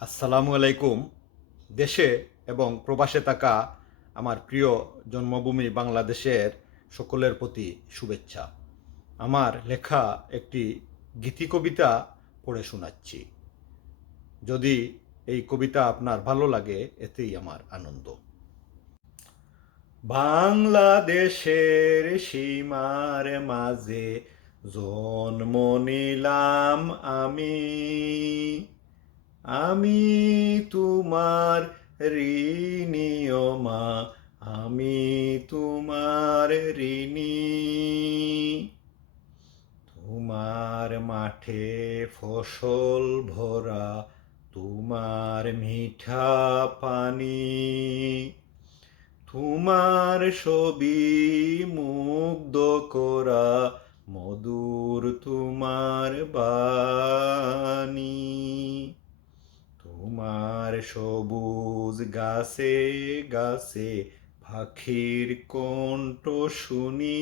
আসসালামু আলাইকুম। দেশে এবং প্রবাসে থাকা আমার প্রিয় জন্মভূমি বাংলাদেশের সকলের প্রতি শুভেচ্ছা। আমার লেখা একটি গীতি কবিতা পড়ে শোনাচ্ছি। যদি এই কবিতা আপনার ভালো লাগে, এতেই আমার আনন্দ। বাংলাদেশের সীমার মাঝে জন্ম নিলাম আমি। আমি তোমার ঋণীয় মা, আমি তোমার ঋণী। তোমার মাঠে ফসল ভরা, তোমার মিঠা পানি। তোমার ছবি মুগ্ধ করা, মধুর তোমার বাণী তোমার সবুজ গাছে গাছে পাখির কণ্ঠ শুনি।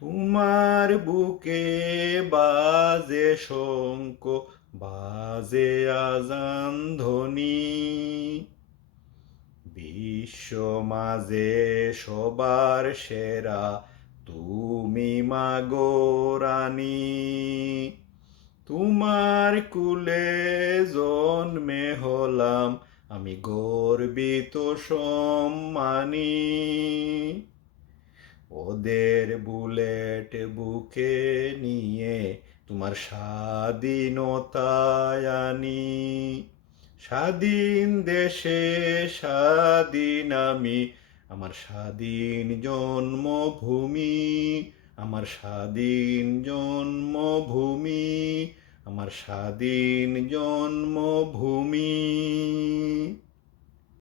তোমার বুকে বাজে শঙ্ক বাজে আজান ধ্বনি। বিশ্ব মাঝে সবার সেরা, তুমি মাগো রানী। তোমার কুলে জন্মে হলাম, আমি গর্বিত সম্মানী। ওদের বুলেট বুকে নিয়ে তোমার স্বাধীনতায় আনি। স্বাধীন দেশে স্বাধীন আমি, আমার স্বাধীন জন্মভূমি, আমার স্বাধীন জন্মভূমি। আমার স্বাধীন জন্মভূমি।